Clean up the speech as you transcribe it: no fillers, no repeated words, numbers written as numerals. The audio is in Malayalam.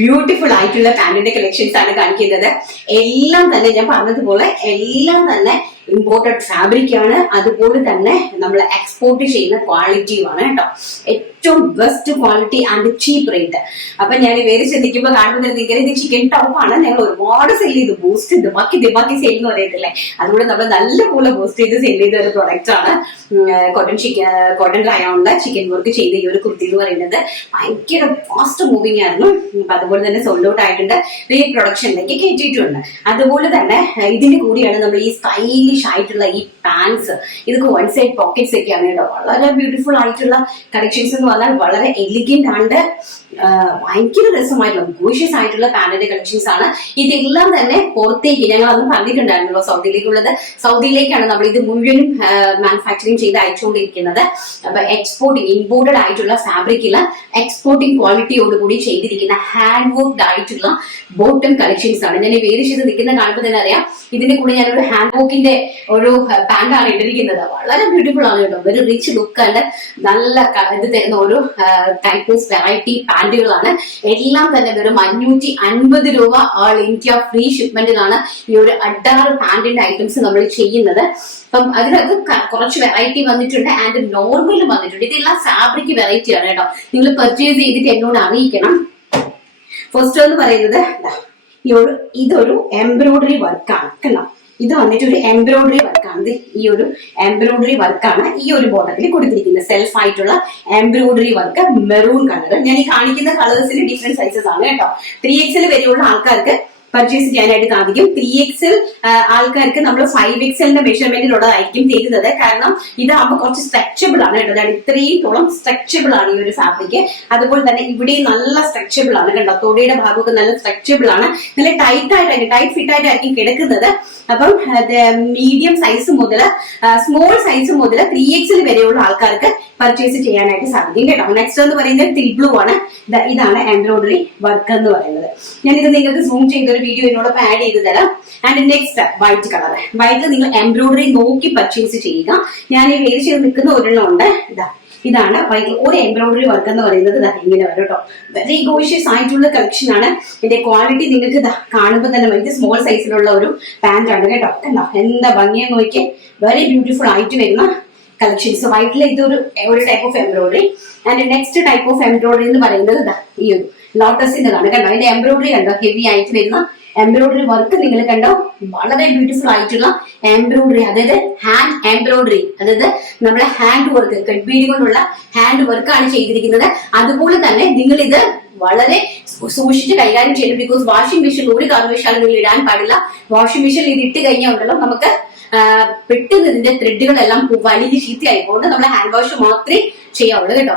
ബ്യൂട്ടിഫുൾ ആയിട്ടുള്ള പാന്റിന്റെ കളക്ഷൻസ് ആണ് കാണിക്കുന്നത്. എല്ലാം തന്നെ ഞാൻ പറഞ്ഞതുപോലെ എല്ലാം തന്നെ ഇമ്പോർട്ടഡ് ഫാബ്രിക് ആണ്. അതുപോലെ തന്നെ നമ്മൾ എക്സ്പോർട്ട് ചെയ്യുന്ന ക്വാളിറ്റിയുമാണ് കേട്ടോ. ഏറ്റവും best quality and cheap rate. അപ്പൊ ഞാൻ വേറെ ചിന്തിക്കുമ്പോൾ കാണുമ്പോൾ ഇത് ചിക്കൻ ടോപ്പാണ്. ഞങ്ങൾ ഒരുപാട് സെയിൽ ചെയ്തു, ബൂസ്റ്റ് ദിബാക്കി സെയിൽ എന്ന് പറയത്തില്ലേ, അതുകൊണ്ട് നമ്മൾ നല്ലപോലെ ബൂസ്റ്റ് ചെയ്ത് സെയിൽ ചെയ്ത ഒരു പ്രൊഡക്റ്റ് ആണ്. കോട്ടൺ റയോണില് ചിക്കൻ വർക്ക് ചെയ്ത ഈ ഒരു കുർത്തി എന്ന് പറയുന്നത് ഭയങ്കര ഫാസ്റ്റ് മൂവിങ് ആയിരുന്നു. അപ്പൊ അതുപോലെ തന്നെ സോൾഡ് ഔട്ട് ആയിട്ടുണ്ട്, റീ പ്രൊഡക്ഷനിലേക്ക് കയറ്റിയിട്ടുണ്ട്. അതുപോലെ തന്നെ ഇതിന്റെ കൂടിയാണ് നമ്മൾ ഈ സ്റ്റൈലിഷ് ആയിട്ടുള്ള ഈ പാൻസ്. ഇതൊക്കെ വൺ സൈഡ് പോക്കറ്റ്സ് ഒക്കെയാണ് കേട്ടോ. വളരെ ബ്യൂട്ടിഫുൾ ആയിട്ടുള്ള കളക്ഷൻസ് എന്ന് പറഞ്ഞാൽ വളരെ എലിഗന്റ് ആൻഡ് ഭയങ്കര രസമായിട്ടുള്ള ഗോഷ്യസ് ആയിട്ടുള്ള പാന്റിന്റെ കളക്ഷൻസ് ആണ്. ഇതെല്ലാം തന്നെ പുറത്തേക്ക് ഞങ്ങൾ അന്ന് പറഞ്ഞിട്ടുണ്ടായിരുന്നല്ലോ സൗദിയിലേക്കുള്ളത്. സൗദിയിലേക്കാണ് നമ്മൾ ഇത് മുഴുവനും മാനുഫാക്ചറിങ് ചെയ്ത് അയച്ചുകൊണ്ടിരിക്കുന്നത്. അപ്പൊ എക്സ്പോർട്ടിങ് ഇമ്പോർട്ടഡ് ആയിട്ടുള്ള ഫാബ്രിക്കില് എക്സ്പോർട്ടിങ് ക്വാളിറ്റിയോടുകൂടി ചെയ്തിരിക്കുന്ന ഹാൻഡ് വർക്ക്ഡ് ആയിട്ടുള്ള ബോട്ടം കളക്ഷൻസ് ആണ്. ഞാൻ വേറെ ചെയ്ത് നിൽക്കുന്ന കാണുമ്പോൾ തന്നെ അറിയാം. ഇതിന്റെ കൂടെ ഞാനൊരു ഹാൻഡ് വർക്കിന്റെ ഒരു പാന്റാണ് ഇട്ടിരിക്കുന്നത്. വളരെ ബ്യൂട്ടിഫുൾ ആണ് കേട്ടോ. വെരി റിച്ച് ലുക്ക് ആണ്. നല്ല ഇത് തരുന്ന ഒരു ടൈപ്പ് ഓഫ് വെറൈറ്റി പാന്റുകളാണ്. എല്ലാം തന്നെ വെറും 550 രൂപ ഓൾ ഇന്ത്യ ഫ്രീ ഷിപ്മെന്റിലാണ് ഈ ഒരു 6 പാന്റിന്റെ ഐറ്റംസ് നമ്മൾ ചെയ്യുന്നത്. അപ്പം അതിനകത്ത് കുറച്ച് വെറൈറ്റി വന്നിട്ടുണ്ട് ആൻഡ് നോർമൽ വന്നിട്ടുണ്ട്. ഇതെല്ലാം ഫാബ്രിക് വെറൈറ്റി ആണ് കേട്ടോ. നിങ്ങൾ പർച്ചേസ് ചെയ്തിട്ട് എന്നോട് അറിയിക്കണം. ഫസ്റ്റ് എന്ന് പറയുന്നത് ഇതൊരു എംബ്രോയിഡറി വർക്കാണ് കണ്ടോ. ഇത് വന്നിട്ട് ഒരു എംബ്രോയിഡറി വർക്കാണ്. ഈ ഒരു എംബ്രോയിഡറി വർക്കാണ് ഈ ഒരു ബോട്ടത്തിൽ കൊടുത്തിരിക്കുന്നത്. സെൽഫ് ആയിട്ടുള്ള എംബ്രോയിഡറി വർക്ക്, മെറൂൺ കളർ. ഞാൻ ഈ കാണിക്കുന്ന കളേഴ്സിന് ഡിഫറെന്റ് സൈസസ് ആണ് കേട്ടോ. 3XL വരെയുള്ള ആൾക്കാർക്ക് പർച്ചേസ് ചെയ്യാനായിട്ട് സാധിക്കും. 3XL ആൾക്കാർക്ക് നമ്മൾ 5XLന്റെ മെഷർമെന്റിലുള്ളതായിരിക്കും തരുന്നത്. കാരണം ഇതാകുമ്പോൾ കുറച്ച് സ്ട്രെച്ചബിൾ ആണ് കേട്ടോ. അതാണ് ഇത്രയും സ്ട്രെച്ചബിൾ ആണ് ഈ ഒരു ഫാബ്രിക്. അതുപോലെ തന്നെ ഇവിടെ നല്ല സ്ട്രെച്ചബിൾ ആണ് കേട്ടോ. തൊടിയുടെ ഭാഗമൊക്കെ നല്ല സ്ട്രെച്ചബിൾ ആണ്. നല്ല ടൈറ്റ് ഫിറ്റ് ആയിട്ടായിരിക്കും കിടക്കുന്നത്. അപ്പം മീഡിയം സൈസ് മുതൽ സ്മോൾ സൈസ് മുതൽ 3XL വരെയുള്ള ആൾക്കാർക്ക് പർച്ചേസ് ചെയ്യാനായിട്ട് സാധിക്കും കേട്ടോ. നെക്സ്റ്റ് എന്ന് പറയുന്നത് ത്രിബ്ലൂ ആണ്. ഇതാണ് എംബ്രോയിഡറി വർക്ക് എന്ന് പറയുന്നത്. ഞാനിത് നിങ്ങൾക്ക് സൂം ചെയ്തൊരു വീഡിയോ എന്നോടൊപ്പം ആഡ് ചെയ്ത് തരാം. And next white colour. വൈറ്റിൽ നിങ്ങൾ എംബ്രോയിഡറി നോക്കി പർച്ചേസ് ചെയ്യുക. ഞാൻ ഈ വേര് ചെയ്ത് നിൽക്കുന്ന ഒരെണ്ണം ഉണ്ട്. ഇതാണ് വൈറ്റിൽ ഒരു എംബ്രോയിഡറി വർക്ക് എന്ന് പറയുന്നത്. ഇങ്ങനെ വരും കേട്ടോ. വെരി ഗോഷ്യസ് ആയിട്ടുള്ള കളക്ഷൻ ആണ്. ഇതിന്റെ ക്വാളിറ്റി നിങ്ങൾക്ക് കാണുമ്പോൾ തന്നെ ഇത് സ്മോൾ സൈസിലുള്ള ഒരു പാന്റ് ആണ് കേട്ടോ. കണ്ടോ എന്താ ഭംഗിയെന്ന് നോക്കി. വെരി ബ്യൂട്ടിഫുൾ ആയിട്ട് വരുന്ന കളക്ഷൻസ്. വൈറ്റിൽ ഇതൊരു type of embroidery. And next type of embroidery എന്ന് പറയുന്നത് ഈ ഒരു ലോട്ടസിന്റെതാണ് കണ്ടോ. അതിന്റെ എംബ്രോയിഡറി കണ്ടോ, ഹെവി ആയിട്ട് വരുന്ന എംബ്രോയിഡറി വർക്ക് നിങ്ങൾ കണ്ടോ. വളരെ ബ്യൂട്ടിഫുൾ ആയിട്ടുള്ള എംബ്രോയിഡറി, അതായത് ഹാൻഡ് എംബ്രോയിഡറി, അതായത് നമ്മുടെ ഹാൻഡ് വർക്ക്, കട്ട്ബീഡി കൊണ്ടുള്ള ഹാൻഡ് വർക്കാണ് ചെയ്തിരിക്കുന്നത്. അതുപോലെ തന്നെ നിങ്ങൾ ഇത് വളരെ സൂക്ഷിച്ച് കൈകാര്യം ചെയ്യണം. ബിക്കോസ് വാഷിംഗ് മെഷീൻ ഒരു കാരണവശാലും നിങ്ങൾ ഇടാൻ പാടില്ല. വാഷിംഗ് മെഷീനിൽ ഇത് ഇട്ട് കഴിഞ്ഞാൽ ഉണ്ടല്ലോ നമുക്ക് പെട്ടെന്ന് ഇതിന്റെ ത്രെഡുകളെല്ലാം വലിയ ചീത്തയായിക്കൊണ്ട് നമ്മൾ ഹാൻഡ് വാഷ് മാത്രമേ ചെയ്യാവുള്ളൂ കേട്ടോ.